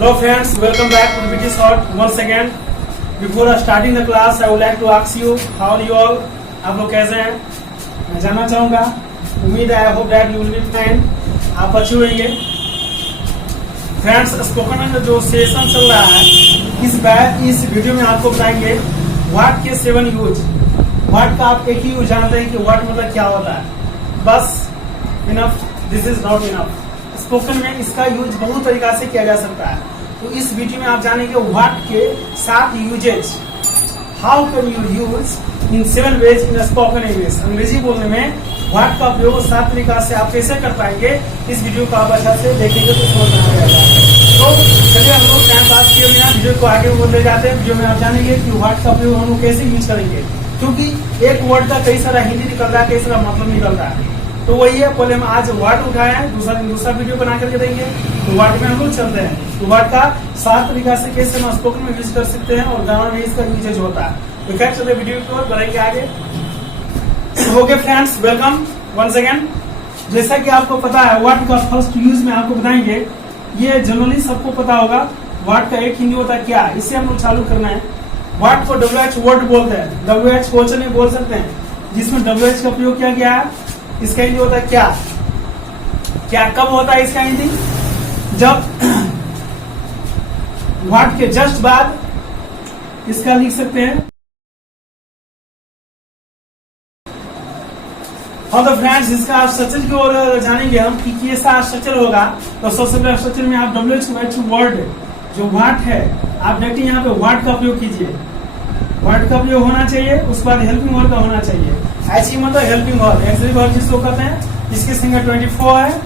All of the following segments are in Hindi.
Hello friends, welcome back to VT Short once again. Before starting the class, I would like to ask you how are you all? आप लोग कैसे हैं? मैं जानना चाहूँगा. उम्मीद है I hope that you will be fine. आप अच्छे होंगे. फ्रेंड्स, स्पोकन में जो सेशन चल रहा है इस वीडियो में आपको बताएंगे व्हाट के 7 यूज. व्हाट का आप एक ही यूज जानते हैं कि व्हाट मतलब क्या होता है. बस enough. This is not enough. Spoken में इसका यूज बहुत तरीका से किया जा सकता है. तो इस वीडियो में आप जानेंगे व्हाट के 7 usages. How can you use in 7 ways in spoken English. अंग्रेजी बोलने में व्हाट का उपयोग 7 तरीका से आप कैसे कर पाएंगे. इस वीडियो को आप अच्छा से देखेंगे तो समझ में आ जाएगा. तो चलिए हम लोग टाइम पास किए बिना वीडियो को आगे बोलते जाते हैं. वीडियो में आप जानेंगे कि व्हाट का उपयोग हम लोग कैसे यूज करेंगे, क्योंकि एक वर्ड का कई सारा हिंदी निकल रहा है, कई सारा मतलब निकल रहा है. तो वही है, पहले हम आज वर्ड उठाए हैं, दूसरा वीडियो बना करके देंगे. तो वर्ड में हम लोग चलते हैं. तो वर्ड का 7 तरीका से कैसे हम स्पोकन में यूज कर सकते हैं और ग्रामर में इसका यूजेज होता है. तो क्या चलते वीडियो की ओर बढ़ेंगे आगे. Okay friends, welcome once again. जैसा कि आपको पता है वर्ड का फर्स्ट यूज में आपको बताएंगे. ये जनरली सबको पता होगा. वर्ड का एक हिंदी होता है क्या, इससे हम लोग चालू करना है. वर्ड को WH वर्ड बोलते हैं. WH क्वेश्चन में बोल सकते हैं, जिसमें WH का प्रयोग किया गया है. इसका हिंदी होता है क्या. क्या कब होता है इसका हिंदी? जब व्हाट के जस्ट बाद इसका लिख सकते हैं. और तो फ्रेंड्स, इसका आप स्ट्रक्चर की ओर जानेंगे हम कि कैसा स्ट्रक्चर होगा. तो सबसे पहले स्ट्रक्चर में आप WH वर्ड जो व्हाट है, आप देखते हैं यहाँ पे व्हाट का प्रयोग कीजिए. वर्ड का प्रयोग होना चाहिए. उसके बाद हेल्पिंग वर्ड का होना चाहिए. ऐसी मतलब हेल्पिंग वर्ड, एक्सिलरी वर्ड जिसको कहते हैं, जिसकी संख्या 24 है.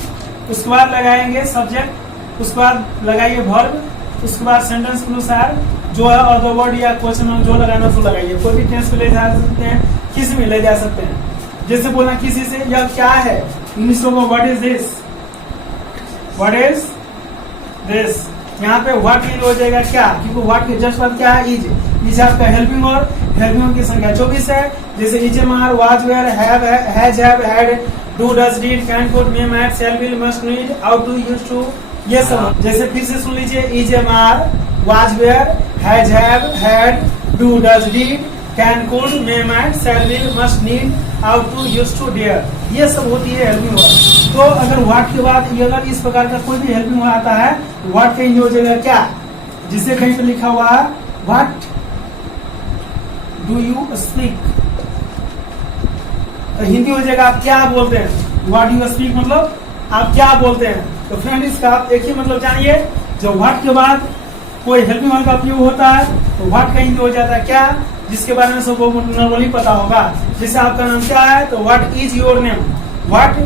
उसके बाद लगाएंगे सब्जेक्ट. उसके बाद लगाइए वर्ब. उसके बाद सेंटेंस के अनुसार जो है अदर वर्ड या क्वेश्चन जो लगाना तो लगाइए. कोई भी टेंस पे ले जा सकते हैं, किसी में ले जा सकते हैं. जैसे बोलना किसी से, यह क्या है, इंग्लिश में what is this. What is this. यहाँ पे व्हाट यूज हो जाएगा क्या, क्योंकि व्हाट के जस्ट बाद क्या है, इज आपका हेल्पिंग वर्ड. हेल्पिंग वर्ड की संख्या 24 है. जैसे is are, was were, have has have had, do does did, can could may might, shall will must need, ought to use to, ये सब. जैसे फिर से सुन लीजिए, is are, was were, has have had, do does did, can could may might, shall will must need, ought to use to dare, ये सब होती है हेल्पिंग वर्ड. तो अगर व्हाट के बाद अगर इस प्रकार का कोई भी हेल्पिंग वर्ड आता है, व्हाट कहीं हो जाएगा क्या, जिसे कहीं पे लिखा हुआ है व्हाट डू यू स्पीक, तो हिंदी हो जाएगा आप क्या बोलते हैं. व्हाट यू स्पीक मतलब आप क्या बोलते हैं. तो फ्रेंड, इसका आप एक ही मतलब जानिए. जब व्हाट के बाद कोई हेल्पिंग वर्ड का उपयोग होता है तो व्हाट का हिंदी हो जाता है क्या, जिसके बारे में सबको नॉर्मली पता होगा. जैसे आपका नाम क्या है, तो what is your name. What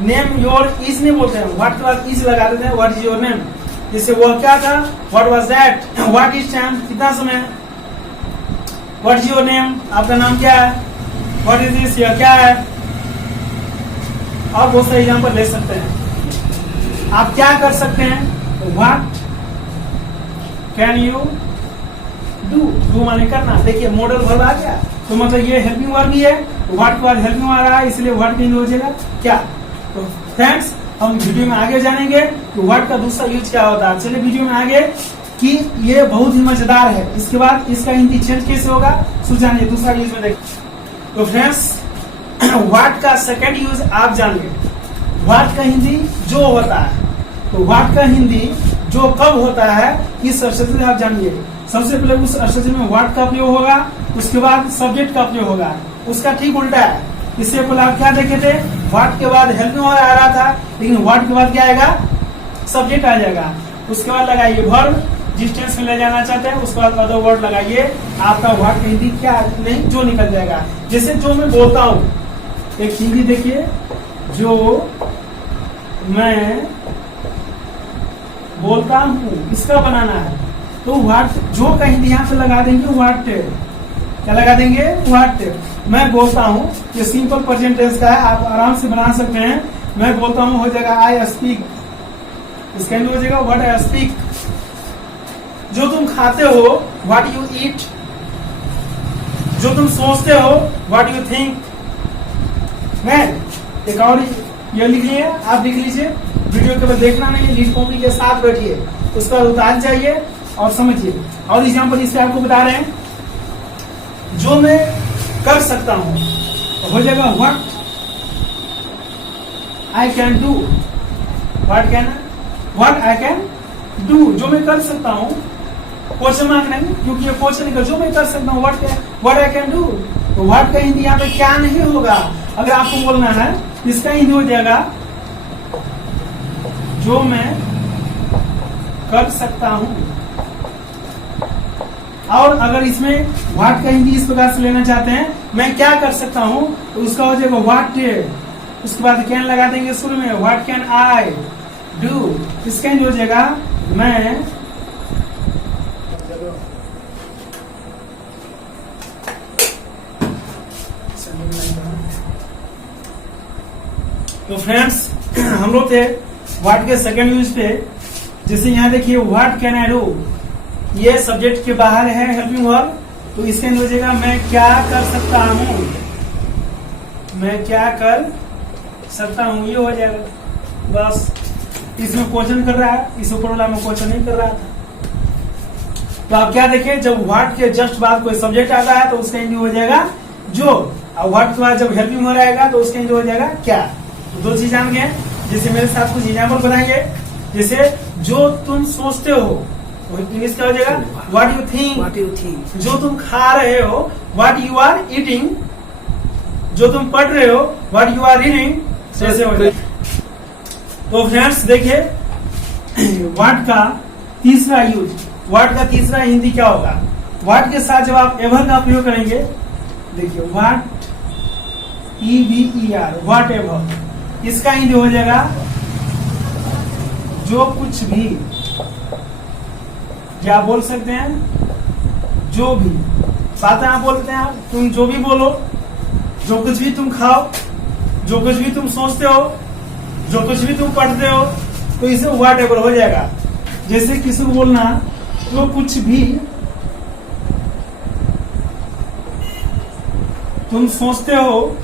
name your is नहीं बोलते हैं, व्हाट के बाद इज लगा देते हैं. What is your name. जैसे वह क्या था, what was that. What is time, कितना समय. व्हाट इज योर नेम, आपका नाम क्या है. व्हाट इज दिस, यह क्या है. आप बहुत सारे एग्जाम्पल ले सकते हैं. आप क्या कर सकते हैं, व्हाट कैन यू डू माने करना. देखिए मॉडल वर्ब आ गया, तो मतलब ये हेल्पिंग वर्ब भी है. व्हाट के बाद हेल्पिंग आ रहा है, इसलिए व्हाट के हो जाएगा क्या. तो फ्रेंड्स, हम वीडियो में आगे जानेंगे कि व्हाट का दूसरा यूज क्या होता है. चलिए वीडियो में आगे कि ये बहुत ही मजेदार है. इसके बाद इसका हिंदी चेंज कैसे होगा सो जानिए दूसरा यूज में देखिए. तो फ्रेंड्स, व्हाट का सेकंड यूज आप जानिए. व्हाट का हिंदी जो होता है, तो व्हाट का हिंदी जो कब होता है, इस स्ट्रक्चर से आप जानिए. सबसे पहले उस स्ट्रक्चर में व्हाट का प्रयोग होगा, उसके बाद सब्जेक्ट का प्रयोग होगा. उसका ठीक उल्टा है. इससे पहले आप क्या देखे थे, व्हाट के बाद हेल्पिंग वर्ड आ रहा था, लेकिन व्हाट के बाद क्या आएगा, सब्जेक्ट आ जाएगा. उसके बाद लगाइए वर्ब, जिस टेंस में ले जाना चाहते हैं. उसके बाद अदर वर्ड लगाइए. आपका व्हाट की हिंदी क्या नहीं जो निकल जाएगा. जैसे जो मैं बोलता हूँ, एक हिंदी देखिए, जो मैं बोलता हूँ, इसका बनाना है. तो व्हाट जो का हिंदी यहाँ पे लगा देंगे, व्हाट क्या लगा देंगे, व्हाट. मैं बोलता हूँ, ये सिंपल प्रेजेंट टेंस का है, आप आराम से बना सकते हैं. मैं बोलता हूँ हो जाएगा आई स्पीक. इसका हिंदी हो जाएगा व्हाट आई स्पीक. जो तुम खाते हो, व्हाट यू ईट. जो तुम सोचते हो, व्हाट यू थिंक. मैं एक और ये लिख लिए, आप लिख लीजिए. वीडियो केवल देखना नहीं, लीड कॉपी के साथ बैठिए, उस पर उतार जाइए और समझिए। और एग्जाम्पल इससे आपको बता रहे हैं, जो मैं कर सकता हूं तो हो जाएगा what I can do. What I can do, जो मैं कर सकता हूं, क्वेश्चन मार्क नहीं, क्योंकि ये क्वेश्चन का जो मैं कर सकता हूँ व्हाट आई कैन डू। तो व्हाट का हिंदी यहाँ पे क्या नहीं होगा, अगर आपको बोलना है इसका हिंदी हो जाएगा जो मैं कर सकता हूं। और अगर इसमें व्हाट का हिंदी इस प्रकार से लेना चाहते हैं, मैं क्या कर सकता हूं, तो उसका हो जाएगा व्हाट, उसके बाद कैन लगा देंगे शुरू में, व्हाट कैन आई डू। इसका हिंदी हो जाएगा मैं तो फ्रेंड्स हम लोग थे व्हाट के सेकंड यूज पे। जैसे यहाँ देखिए व्हाट कैन आई डू, ये सब्जेक्ट के बाहर है हेल्पिंग वर्ब, तो इसके अंदर हो जाएगा मैं क्या कर सकता हूँ, मैं क्या कर सकता हूँ, ये हो जाएगा। बस इसमें क्वेश्चन कर रहा है, इस ऊपर वाला में क्वेश्चन नहीं कर रहा था। तो आप क्या देखें, जब व्हाट के जस्ट बाद कोई सब्जेक्ट आता है तो उसका हिंदी हो जाएगा जो, और व्हाट के बाद जब हेल्पिंग वर्ब आएगा तो उसका हिंदी हो जाएगा क्या। तो दो चीज जान गए। जैसे मेरे साथ कुछ एग्जाम्पल बनाएंगे, जैसे जो तुम सोचते हो इंग्लिश क्या हो जाएगा व्हाट यू थिंक। जो तुम खा रहे हो व्हाट यू आर ईटिंग। जो तुम पढ़ रहे हो व्हाट यू आर रीडिंग। ऐसे हो जाएगा। तो फ्रेंड्स देखिए व्हाट का तीसरा यूज, व्हाट का तीसरा हिंदी क्या होगा। व्हाट के साथ जब आप एवर का प्रयोग करेंगे, देखिए व्हाट EVER, व्हाट एवर, इसका हिंदी हो जाएगा जो कुछ भी। क्या बोल सकते हैं, जो भी बातें आप बोलते हैं, तुम जो भी बोलो, जो कुछ भी तुम खाओ, जो कुछ भी तुम सोचते हो, जो कुछ भी तुम पढ़ते हो, तो इसे व्हाट एवर हो जाएगा। जैसे किसी को बोलना जो कुछ भी तुम सोचते हो,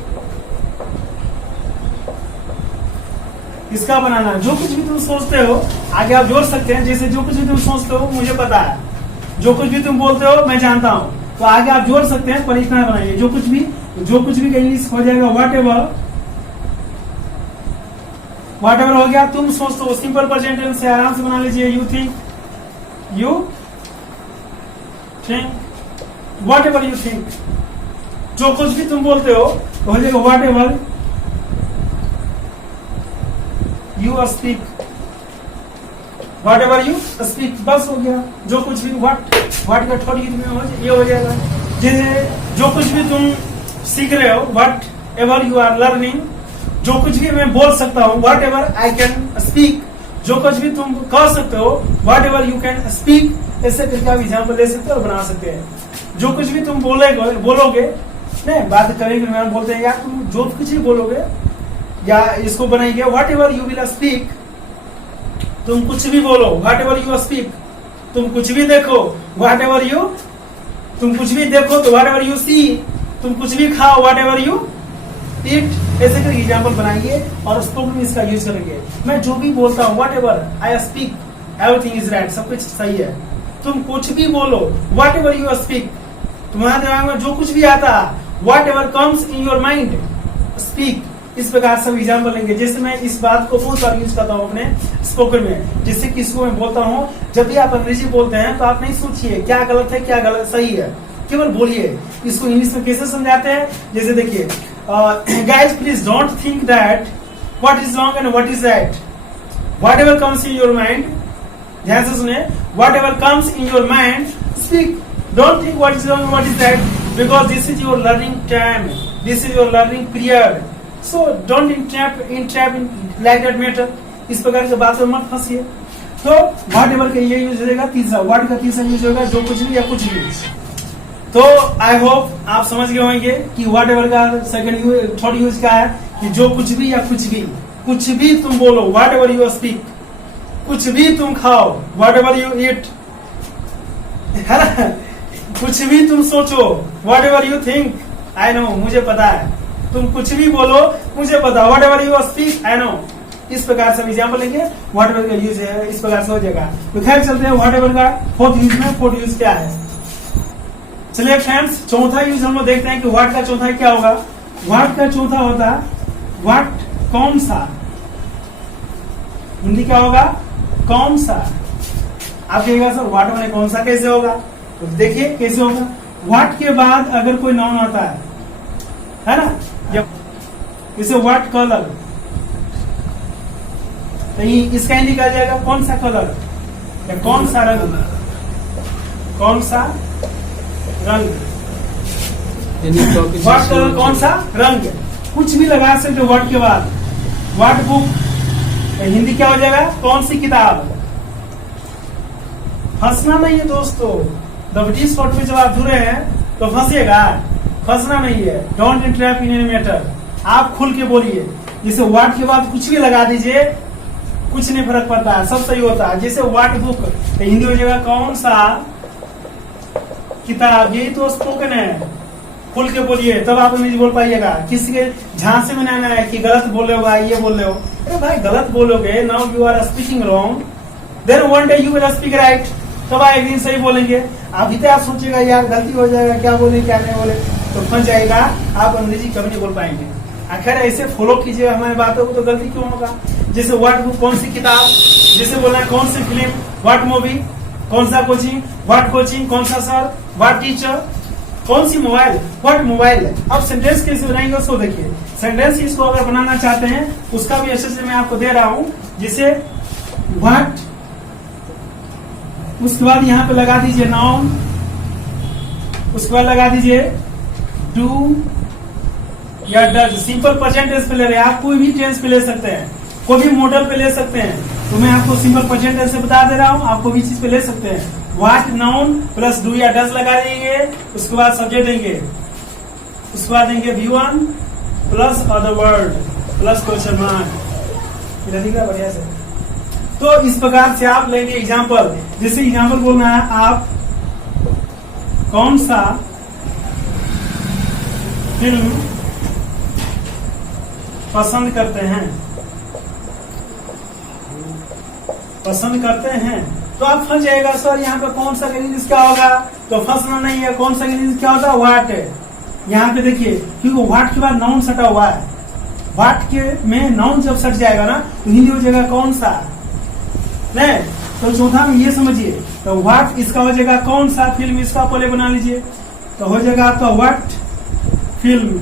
इसका बनाना जो कुछ भी तुम सोचते हो, आगे आप जोड़ सकते हैं। जैसे जो कुछ भी तुम सोचते हो मुझे पता है, जो कुछ भी तुम बोलते हो मैं जानता हूं, तो आगे आप जोड़ सकते हैं, पर इतना बनाइए जो कुछ भी का इंग्लिश हो जाएगा व्हाट एवर। व्हाट एवर हो गया, तुम सोचते हो, सिंपल प्रेजेंट टेंस से आराम से बना लीजिए, you think what ever you think. जो कुछ भी तुम बोलते हो तो हो जाएगा what ever you speak. What ever you speak, बस हो गया। जो कुछ भी व्हाट का थर्ड में ये हो जाएगा। जैसे जो कुछ भी तुम सीख रहे हो whatever you are learning. जो कुछ भी मैं बोल सकता हूँ whatever I can speak. जो कुछ भी तुम कर सकते हो whatever you can speak. ऐसे करके आप एग्जाम्पल दे सकते हो और बना सकते हैं। जो कुछ भी तुम बोलोगे नहीं, बात करेंगे मैम बोलते हैं यार तुम जो कुछ भी बोलोगे, या इसको बनाएंगे what ever you will speak. तुम कुछ भी बोलो व्हाट एवर यू स्पीक। तुम कुछ भी देखो व्हाट एवर यू, तुम कुछ भी देखो तो व्हाट एवर यू सी। तुम कुछ भी खाओ व्हाट एवर यू ईट। ऐसे करके एग्जाम्पल बनाइए और स्पोकन में इसका यूज करेंगे। मैं जो भी बोलता हूँ whatever I speak, everything is right, सब कुछ सही है। तुम कुछ भी बोलो व्हाट एवर यू स्पीक। तुम्हारे दिमाग में जो कुछ भी आता है what ever comes in your mind speak. इस प्रकार सब एग्जाम्पल लेंगे। जैसे मैं इस बात को बहुत बार यूज करता हूँ अपने स्पोकन में। जैसे किसी को मैं बोलता हूँ, जब भी आप अंग्रेजी बोलते हैं तो आप नहीं सोचिए क्या गलत है क्या गलत सही है, केवल बोलिए। इसको इंग्लिश में कैसे समझाते हैं, जैसे देखिए guys please don't think that what is wrong and what is right. What ever comes in your mind, ध्यान से सुने, what ever comes in your mind speak. Don't think what is wrong what is right, because this is your learning time, this is your learning period. So don't entrap in like that matter। इस प्रकार की बात में मत फंसिए। तो व्हाट एवर का ये यूज हो जाएगा तीसरा। व्हाट का तीसरा यूज होगा जो कुछ भी या कुछ भी। तो आई होप आप समझ गए होंगे कि व्हाट एवर का सेकंड थर्ड यूज क्या है, कि जो कुछ भी या कुछ भी तुम बोलो व्हाट एवर यू स्पीक। कुछ भी तुम खाओ व्हाट एवर यू ईट, है ना। कुछ भी तुम सोचो what ever you think, I know, मुझे पता है। तुम कुछ भी बोलो मुझे पता, what ever you speak I know. इस प्रकार से हम एग्जाम्पल लेंगे व्हाट एवर का यूज है, इस प्रकार से हो जाएगा। तो खैर चलते हैं व्हाट एवर का फोर्थ यूज में। फोर्थ यूज क्या है, चलिए फ्रेंड्स चौथा यूज हम लोग देखते हैं कि व्हाट का चौथा क्या होगा। व्हाट का चौथा होता है व्हाट, कौन सा। हिंदी क्या होगा, कौन सा। आप कहिएगा सर व्हाट माने कौन सा कैसे होगा, तो देखिए कैसे होगा। व्हाट के बाद अगर कोई नाउन आता है ना, जब इसे व्हाट कलर, तो इसका हिंदी कहा जाएगा कौन सा कलर या कौन सा रंग, कौन सा रंग। व्हाट कलर कौन सा रंग, कुछ भी लगा सकते हो व्हाट के बाद। व्हाट बुक, हिंदी क्या हो जाएगा, कौन सी किताब। फंसना नहीं है दोस्तों, द ब्रिटिश कोर्ट में जब आप जुड़े हैं तो फंसेगा, फंसना नहीं है। Don't interrupt in any matter, आप खुल के बोलिए। जैसे व्हाट के बाद कुछ भी लगा दीजिए, कुछ नहीं फर्क पड़ता है, सब सही होता है। जैसे व्हाट बुक, तो हिंदी हो जाएगा कौन सा किताब। यही तो स्पोकन है, खुल के बोलिए तब आप इंग्लिश बोल पाइएगा। किसी के झांसे में ना है कि गलत बोले हो, ये बोले हो। अरे भाई गलत बोलोगे, now you are speaking wrong, then one day you will speak right. तब एक दिन सही बोलेंगे। अभी तो आप सोचिएगा यार गलती हो जाएगा, क्या बोले क्या नहीं बोले, तो फंस जाएगा, आप अंग्रेजी कभी नहीं बोल पाएंगे। आखिर ऐसे फॉलो कीजिएगा हमारी बातों को, तो गलती क्यों होगा। जैसे व्हाट बुक, कौन सी किताब। जैसे बोलना है कौन सी फिल्म, व्हाट मूवी, कौन सा कोचिंग, व्हाट कोचिंग, कौन सा सर, व्हाट टीचर, कौन सी मोबाइल, व्हाट मोबाइल। अब सेंटेंस कैसे बनाएंगे उसको देखिए। सेंटेंस इसको अगर बनाना चाहते हैं उसका भी अच्छे से मैं आपको दे रहा हूं। जैसे व्हाट, उसके बाद यहाँ पे लगा दीजिए नाउन, उसके बाद लगा दीजिए डू या डज। सिंपल प्रेजेंट टेंस पे ले रहे हैं, आप कोई भी टेंस पे ले सकते हैं, कोई भी मॉडल पे ले सकते हैं। तो मैं आपको सिंपल प्रेजेंट टेंस से बता दे रहा हूँ, आपको भी चीज पे ले सकते हैं। व्हाट नाउन प्लस डू या डज लगा देंगे, उसके बाद सब्जेक्ट देंगे, उसके बाद देंगे V1 plus other word plus question mark. बढ़िया से। तो इस प्रकार से आप लेंगे एग्जाम्पल। जैसे एग्जाम्पल बोलना है, आप कौन सा फिल्म पसंद करते हैं, पसंद करते हैं। तो आप फंस जाएगा सर यहाँ पे कौन सा इंग्लिश क्या होगा, तो फंसना नहीं है। कौन सा इंग्लिश क्या होता है, व्हाट। यहाँ पे देखिए क्योंकि व्हाट के बाद नाउन सटा हुआ है, व्हाट के में नाउन जब सट जाएगा ना तो हिंदी हो जाएगा कौन सा। नहीं तो चौथा में ये समझिए, तो व्हाट इसका हो जाएगा कौन सा फिल्म, इसका पहले बना लीजिए, तो हो जाएगा आपका व्हाट फिल्म।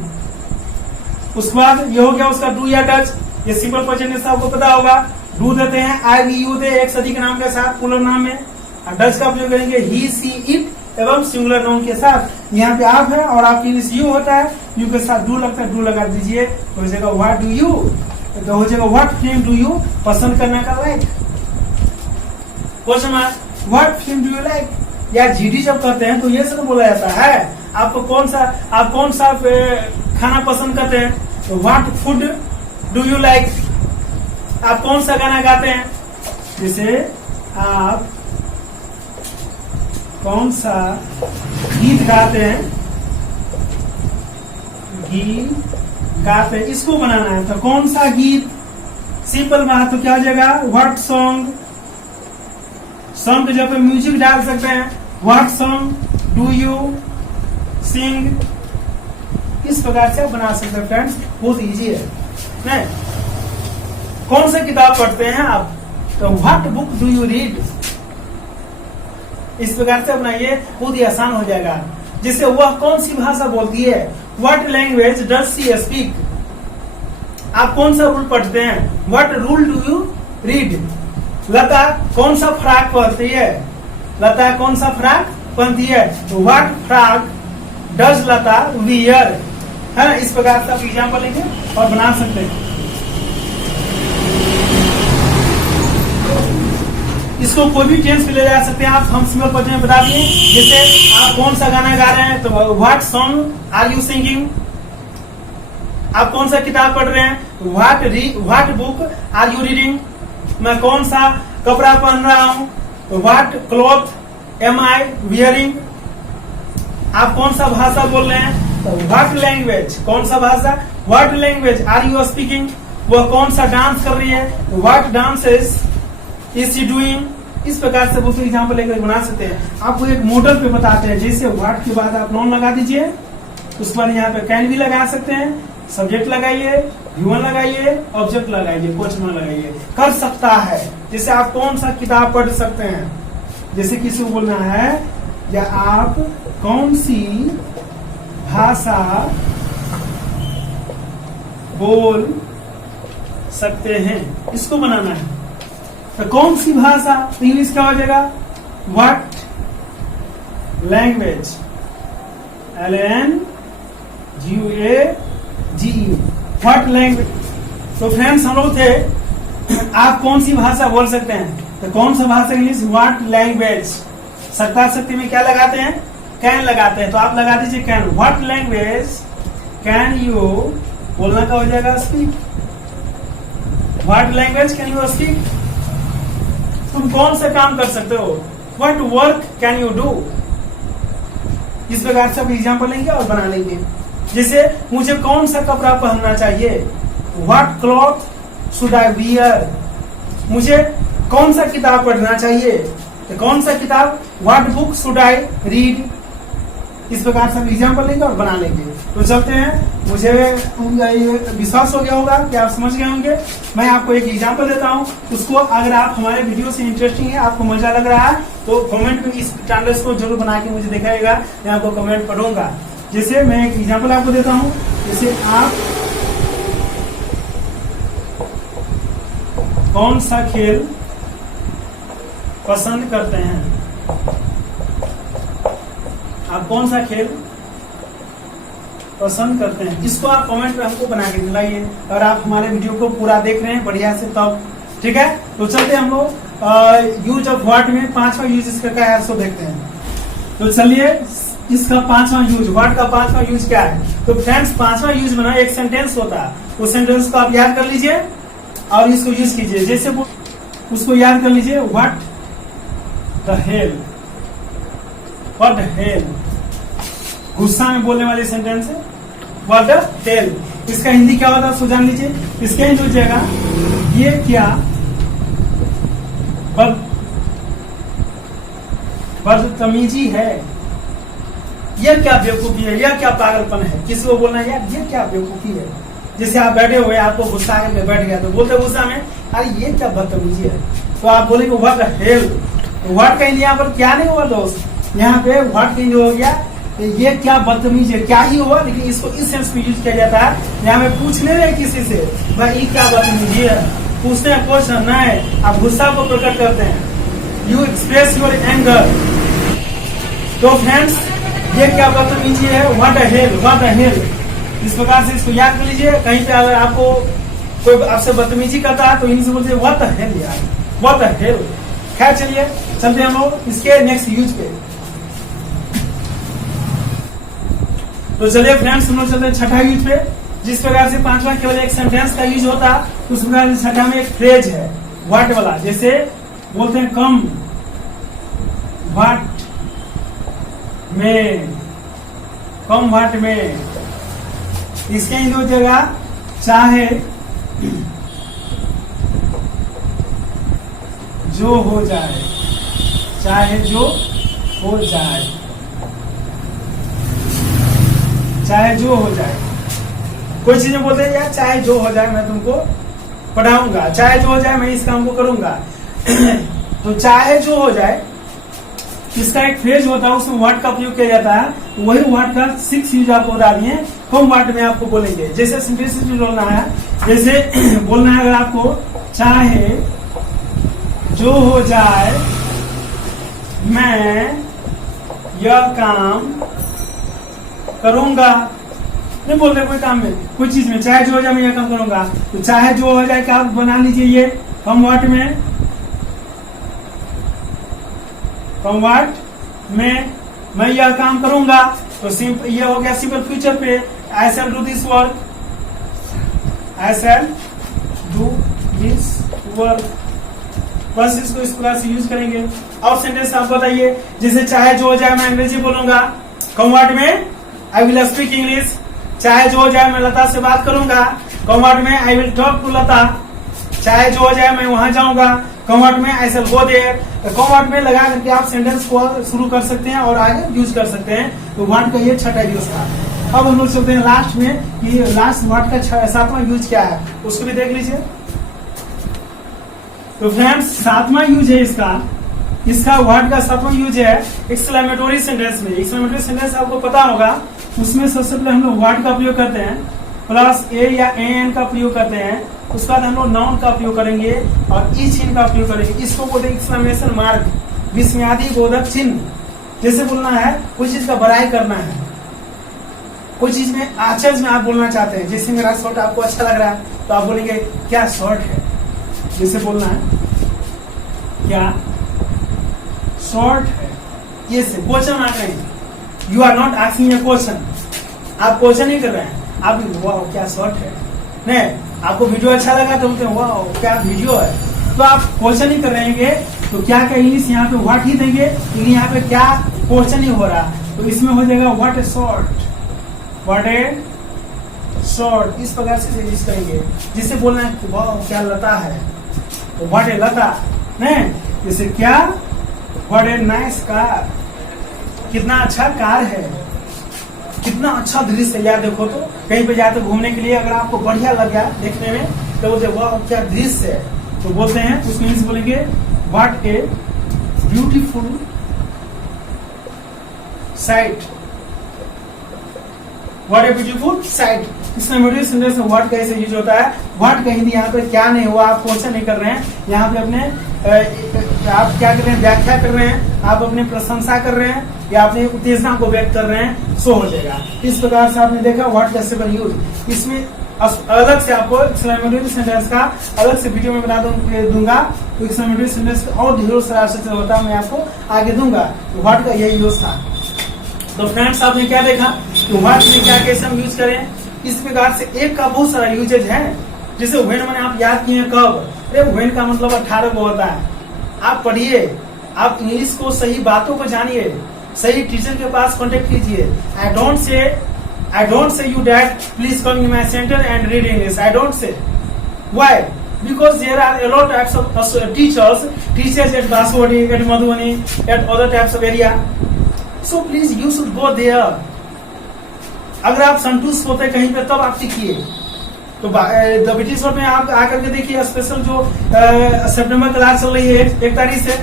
उसके बाद ये हो गया उसका डू या डज। ये सिंपल प्रेजेंट आपको पता होगा, डू देते हैं आई वी यू दे एक सदी के नाम के साथ पुलर नाम में, और डज का उपयोग करेंगे ही सी इट एवं सिंगुलर नाउन के साथ। यहाँ पे आप है और आपके इंग्लिश यू होता है, यू के साथ डू लगता है, डू लगा दीजिए, तो हो जाएगा व्हाट डू यू। तो हो जाएगा व्हाट फिल्म डू यू पसंद करने का like. Question mark, what film do you like. या जीडी जब करते हैं तो ये सब बोला जाता है, आपको कौन सा, आप कौन सा खाना पसंद करते हैं, तो what food do you like. आप कौन सा गाना गाते हैं, जैसे आप कौन सा गीत गाते हैं, गीत गाते हैं, इसको बनाना है। तो कौन सा गीत, सिंपल बात, तो क्या हो जाएगा व्हाट सॉन्ग। सॉन्ग के जगह पे म्यूजिक डाल सकते हैं, what song do you sing. इस प्रकार से आप बना सकते हैं फ्रेंड्स, बहुत इजी है। नहीं कौन सा किताब पढ़ते हैं आप, तो what book do you read. इस प्रकार से बनाइए, बहुत ही आसान हो जाएगा। जिससे वह कौन सी भाषा बोलती है, what language does she speak. आप कौन सा रूल पढ़ते हैं, what rule do you read. Lata कौन सा फ्रॉक पहनती है, लता कौन सा फ्रॉक पहनती है, तो what frock does Lata wear. है ना, इस प्रकार से आप एग्जाम्पल लेंगे और बना सकते हैं। इसको कोई भी टेंस पे ले जा सकते हैं आप, हम सिंपल क्वेश्चन में बता दिए। जैसे आप कौन सा गाना गा रहे हैं, तो what song are you singing. आप कौन सा किताब पढ़ रहे हैं, what book are you reading. मैं कौन सा कपड़ा पहन रहा हूं, तो what cloth am I wearing. आप कौन सा भाषा बोल रहे हैं, तो व्हाट लैंग्वेज, कौन सा भाषा, what language are you speaking. वह कौन सा डांस कर रही है, what dance is she doing. इस प्रकार से दूसरे एग्जाम्पल लेकर बना सकते हैं। आपको एक मॉडल पे बताते हैं, जैसे व्हाट के बाद आप नॉन लगा दीजिए, उस पर यहाँ पे कैन भी लगा सकते हैं, सब्जेक्ट लगाइए, ह्यूमन लगाइए, ऑब्जेक्ट लगाइए, क्वेश्चन लगाइए, कर सकता है। जैसे आप कौन सा किताब पढ़ सकते हैं, जैसे किसी को बोलना है या आप कौन सी भाषा बोल सकते हैं, इसको बनाना है। तो कौन सी भाषा, तो इंग्लिश क्या हो जाएगा, what language, LANGUAGE, what language. तो फ्रेंड्स हम लोग थे, आप कौन सी भाषा बोल सकते हैं, तो कौन सा भाषा, इंग्लिश, व्हाट लैंग्वेज। सकता शक्ति में क्या लगाते हैं, कैन लगाते हैं, तो आप लगा दीजिए can. What language can you, बोलना क्या हो जाएगा, speak. What language can you speak, तुम कौन सा काम कर सकते हो, what work can you do. इस प्रकार से आप एग्जाम्पल लेंगे और बना लेंगे। जैसे मुझे कौन सा कपड़ा पहनना चाहिए, what cloth should I wear. मुझे कौन सा किताब पढ़ना चाहिए, तो कौन सा किताब, what book should I read. इस प्रकार से एग्जाम्पल लेंगे और बना लेंगे। तो चलते हैं, मुझे विश्वास हो गया होगा कि आप समझ गए होंगे। मैं आपको एक एग्जाम्पल देता हूं, उसको अगर आप हमारे वीडियो से इंटरेस्टिंग है, आपको मजा लग रहा है, तो कमेंट में इस ट्रांसलेशन को जरूर बना के मुझे दिखाएगा, मैं आपको कमेंट पढ़ूंगा। जैसे मैं एक एग्जाम्पल आपको देता हूं, जैसे आप कौन सा खेल पसंद करते हैं, आप कौन सा खेल पसंद करते हैं, इसको आप कमेंट पे हमको बना के दिलाइए। और आप हमारे वीडियो को पूरा देख रहे हैं बढ़िया से तब, ठीक है। तो चलते हम लोग यूज ऑफ व्हाट में 5वां यूज इसका क्या है, सो देखते हैं। तो चलिए, इसका 5वां यूज, व्हाट का 5वां यूज क्या है। तो फ्रेंड्स 5वां यूज बना, एक सेंटेंस होता है, उस सेंटेंस को आप याद कर लीजिए और इसको यूज कीजिए। जैसे उसको याद कर लीजिए, what the hell, what the hell, गुस्सा में बोलने वाली सेंटेंस है, व्हाट द हेल। इसका हिंदी क्या होता है, सो जान लीजिए। इसका हिंदी हो जाएगा, ये क्या बदतमीजी है, यह क्या बेवकूफी है, यह क्या पागलपन है। किसी को बोलना है, यार ये क्या बेवकूफी है। जैसे आप बैठे हुए, आपको गुस्सा आके बैठ गया, तो बोलते गुस्सा में, अरे ये क्या बदतमीजी है, तो आप बोलेंगे व्हाट द हेल। तो व्हाट का हिंदी यहाँ पर क्या नहीं हुआ दोस्त, यहाँ पे व्हाट का हिंदी हो गया, ये क्या बदतमीज है, क्या ही हुआ, लेकिन इसको इस सेंस में यूज किया जाता है। यहाँ में पूछ ले रहे किसी से, भाई ये क्या बदतमीजी है, पूछते हैं क्वेश्चन, ना है आप गुस्सा को प्रकट करते हैं, यू एक्सप्रेस योर एंगर। तो फ्रेंड्स ये क्या बदतमीजी है, what the hell, what the hell. इस प्रकार से इसको याद कर लीजिए। कहीं पे अगर आपको कोई आपसे बदतमीजी करता है, तो इन्हीं से बोलते व्हाट द हेल यार, व्हाट द हेल। खैर चलिए, चलते हम लोग इसके नेक्स्ट यूज पे। तो चलिए फ्रेंड्स, हम लोग चलते हैं छठा यूज पे। जिस प्रकार से 5वां केवल एक सेंटेंस का यूज होता, उस प्रकार से छठा में एक फ्रेज है व्हाट वाला। जैसे बोलते हैं कम व्हाट में, कम व्हाट में, इसके हिंदी हो जाएगा चाहे जो हो जाए, चाहे जो हो जाए, चाहे जो हो जाए। कोई चीजें बोलते हैं यार चाहे जो हो जाए मैं तुमको पढ़ाऊंगा, चाहे जो हो जाए मैं इस काम को करूंगा। तो चाहे जो हो जाए, इसका एक फ्रेज होता है, उसमें व्हाट का उपयोग किया जाता है। वही व्हाट का 6 यूज आपको बता दिए, कम व्हाट में आपको बोलेंगे। जैसे सिंपलिसिटी बोलना है, जैसे बोलना है अगर आपको, चाहे जो हो जाए मैं यह काम करूंगा। नहीं बोलते कोई काम में, कोई चीज में, चाहे जो हो जाए मैं यह काम करूंगा। तो चाहे जो हो जाए, क्या आप बना लीजिए, ये कम व्हाट में, कम व्हाट में मैं यह काम करूंगा। तो ये हो गया सिंपल फ्यूचर पे, I shall do this work, I shall do this work. बस इसको इस प्रकार से यूज करेंगे। और सेंटेंस आप बताइए, जैसे चाहे जो हो जाए मैं अंग्रेजी बोलूंगा, कम व्हाट में आई विल स्पीक इंग्लिश। चाहे जो हो जाए मैं लता से बात करूंगा, कम में आई विल टॉक टू लता, चाहे जो हो जाए मैं वहां जाऊंगा। कम में आई शैल गो देयर, कम में लगा करके आप सेंटेंस को शुरू कर सकते हैं और आगे यूज कर सकते हैं। तो वर्ड का ये छठा यूज था। अब हम लोग चलते हैं लास्ट में कि लास्ट वर्ड का सातवां यूज क्या है, उसको भी देख लीजिए। तो फ्रेंड्स सातवां यूज है इसका वर्ड का सातवां यूज है एक्सक्लेमेटरी सेंटेंस में। एक्सक्लेमेटरी सेंटेंस आपको पता होगा, उसमें सबसे पहले हम लोग वर्ड का प्रयोग करते हैं, प्लस ए या एन का प्रयोग करते हैं। उसके बाद हम लोग नाउन का प्रयोग करेंगे और ई चिन्ह का प्रयोग करेंगे। इसको बोलते हैं एक्सक्लेमेशन मार्क, विस्मयादि बोधक चिन्ह। जैसे बोलना है कोई चीज का बड़ाई करना है, कोई चीज में आश्चर्य में आप बोलना चाहते हैं। जैसे मेरा शर्ट आपको अच्छा लग रहा है तो आप बोलेंगे क्या शर्ट है, जैसे बोलना है क्या शॉर्ट है। ये से क्वेश्चन आ रहे हैं, you are not asking a question, आप क्वेश्चन नहीं कर रहे हैं, आप वाह क्या शॉर्ट है। नहीं, आपको वीडियो अच्छा लगा तो बोलते हैं वाह क्या वीडियो है, तो आप क्वेश्चन नहीं कर रहे हैं। तो क्या कहेंगे यहाँ पे व्हाट ही देंगे, लेकिन यहाँ पे क्या क्वेश्चन नहीं हो रहा, तो इसमें हो जाएगा what A short, what A short. इस प्रकार से यूज करेंगे। जिससे बोलना है वाह क्या लता है, तो व्हाट ए लता। नहीं, जैसे क्या व्हाट ए नाइस कार, कितना अच्छा कार है, कितना अच्छा दृश्य है। यार देखो तो कहीं पे जाते घूमने के लिए अगर आपको बढ़िया लग गया देखने में तो बोलते वाह क्या दृश्य है, तो बोलते हैं उसमें इंग्लिश बोलेंगे what a beautiful sight, what a beautiful sight. इसमें मीडियो सेंटेंस में वर्ड कैसे यूज होता है, वर्ड का हिंदी यहाँ पे क्या नहीं हुआ, आप क्वेश्चन नहीं कर रहे हैं, यहाँ पे अपने आप क्या कर रहे हैं, व्याख्या कर रहे हैं, आप अपनी प्रशंसा कर रहे हैं या अपनी उत्तेजना को व्यक्त कर रहे हैं, सो हो जाएगा। इस प्रकार से आपने देखा वर्ड का सिंपल यूज। इसमें अलग से आपको एक्सक्लेमेटरी सेंटेंस का अलग से वीडियो में बना दूंगा, तो एक्सक्लेमेटरी सेंटेंस और ढेरों सारा से होता है, मैं आपको आगे दूंगा। तो वर्ड का यही यूज था। तो फ्रेंड्स आपने क्या देखा कि वर्ड में क्या कैसे हम यूज करें। इस प्रकार से एक का बहुत सारा यूजेज है। जैसे व्हेन मैंने आप याद किए कब, अरे व्हेन का मतलब 18 को होता है। आप पढ़िए, आप इंग्लिश को सही बातों को जानिए, सही टीचर के पास कांटेक्ट कीजिए। I don't say you dad please come in my centre and read English. I don't say why, because there are a lot of types of teachers at Baswadi, at Madhubani, at other types of area. So please you should go there. अगर आप संतुष्ट होते कहीं पे तब आप सीखिए। तो द ब्रिटिश में आप आकर के देखिए, स्पेशल जो सितंबर क्लास चल रही है 1 तारीख से,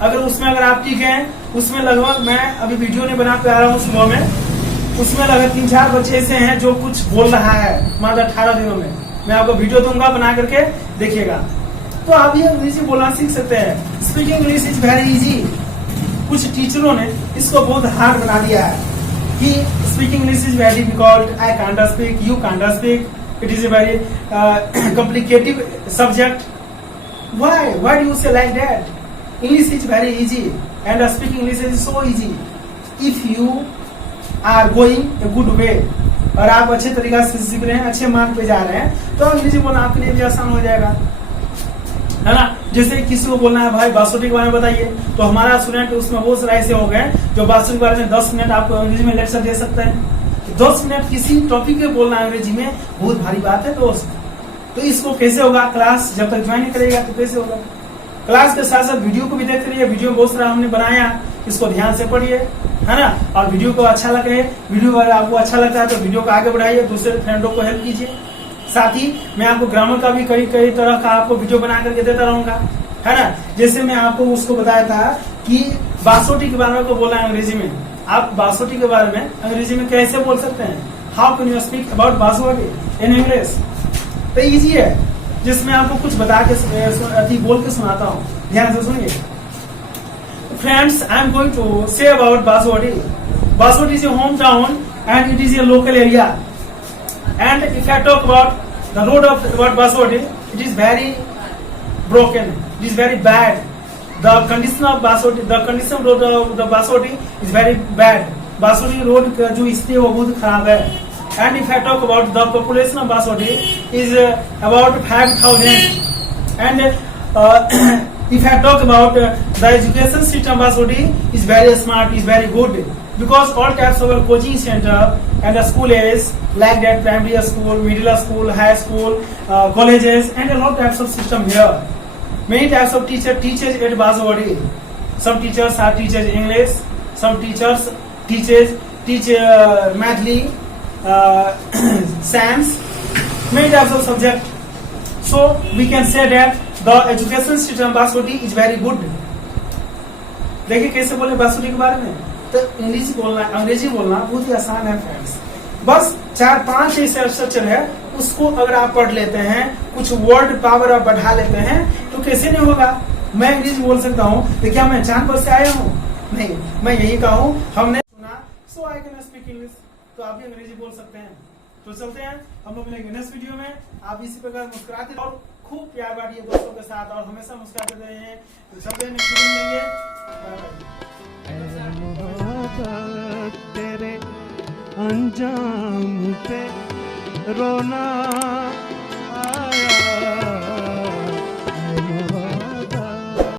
अगर उसमें अगर आप टीके हैं, उसमें लगभग मैं अभी वीडियो नहीं बना पा रहा हूँ सुबह में, उसमें लगभग 3-4 बच्चे ऐसे हैं जो कुछ बोल रहा है मात्र 18 दिनों में। मैं आपको वीडियो दूंगा, बना करके देखिएगा, तो आप ये अंग्रेजी बोलना सीख सकते हैं। Speaking English is very easy. कुछ टीचरों ने इसको बहुत हार्ड बना दिया है कि speaking English is very difficult, I can't speak, you can't speak, it is a very complicated subject. Why do you say like that? English is very easy and speaking English is so easy if you are going a good way। और आप अच्छे तरीका से सीख रहे हैं, अच्छे मार्ग पे जा रहे हैं, तो अंग्रेजी बोलना आपके लिए भी आसान हो जाएगा, है ना। जैसे किसी को बोलना है भाई बासुटी के बारे में बताइए, तो हमारा स्टूडेंट उसमें बहुत सारे ऐसे हो गए जो बासुटी के बारे में 10 मिनट आपको अंग्रेजी में लेक्चर दे सकते हैं। 10 मिनट किसी टॉपिक पे बोलना अंग्रेजी में बहुत भारी बात है दोस्त। तो इसको कैसे होगा, क्लास जब तक ज्वाइन करेगा तो कैसे होगा। क्लास के साथ साथ वीडियो को भी देखते रहिए, वीडियो बहुत सारा हमने बनाया, इसको ध्यान से पढ़िए, है ना। और वीडियो को अच्छा लगे, वीडियो अगर आपको अच्छा लगता है तो वीडियो को आगे बढ़ाइए, दूसरे फ्रेंडों को हेल्प कीजिए। साथ ही मैं आपको ग्रामर का भी कई तरह का आपको वीडियो बना करके देता रहूंगा, है ना। जैसे मैं आपको उसको बताया था कि बासोटी के बारे में को बोला अंग्रेजी में, आप बासोटी के बारे में अंग्रेजी में कैसे बोल सकते हैं, how can you speak about Basoti in English. तो इजी है, जिसमें आपको कुछ बता के बोल के सुनाता हूँ, ध्यान से सुनिए। Friends, I am going to say about Basoti. Basoti is a home town and it is a local area. And if I talk about the road of about Baswadi, it is very broken. It is very bad. The condition of Baswadi, the condition road of the Baswadi is very bad. Baswadi road का जो स्थिति है वो बहुत खराब है। And if I talk about the population of Baswadi is about 5,000. And if I talk about the education system of Baswadi is very smart, is very good. because all types of coaching center and the school is like that: primary school, middle school, high school, colleges, and a lot of types of system here. Many types of teaches at Baswadi. Some teachers are teaches English, some teachers teach mathly, science, many types of subject. So we can say that the education system Baswadi is very good. देखिए कैसे बोले बांसुरी के बारे में, तो अंग्रेजी बोलना बहुत ही आसान है फ्रेंड्स। बस 4-5 ऐसे स्ट्रक्चर है, उसको अगर आप पढ़ लेते हैं, कुछ वर्ड पावर आप बढ़ा लेते हैं, तो कैसे नहीं होगा। मैं अंग्रेजी बोल सकता हूँ, तो क्या मैं चांद पर से आया हूँ? नहीं, मैं यही कहा हूँ, हमने सुना, सो आई कैन स्पीक इंग्लिश, तो आप भी अंग्रेजी बोल सकते हैं। तो चलते हैं, हम लोग मिलेंगे नेक्स्ट वीडियो में। आप इसी प्रकार मुस्कुराते और खूब प्यार बांटिए दोस्तों के साथ, और हमेशा मुस्कुराते रहिए। तो चलते हैं, नेक्स्ट वीडियो मिलेंगे। तेरे अंजाम पे रोना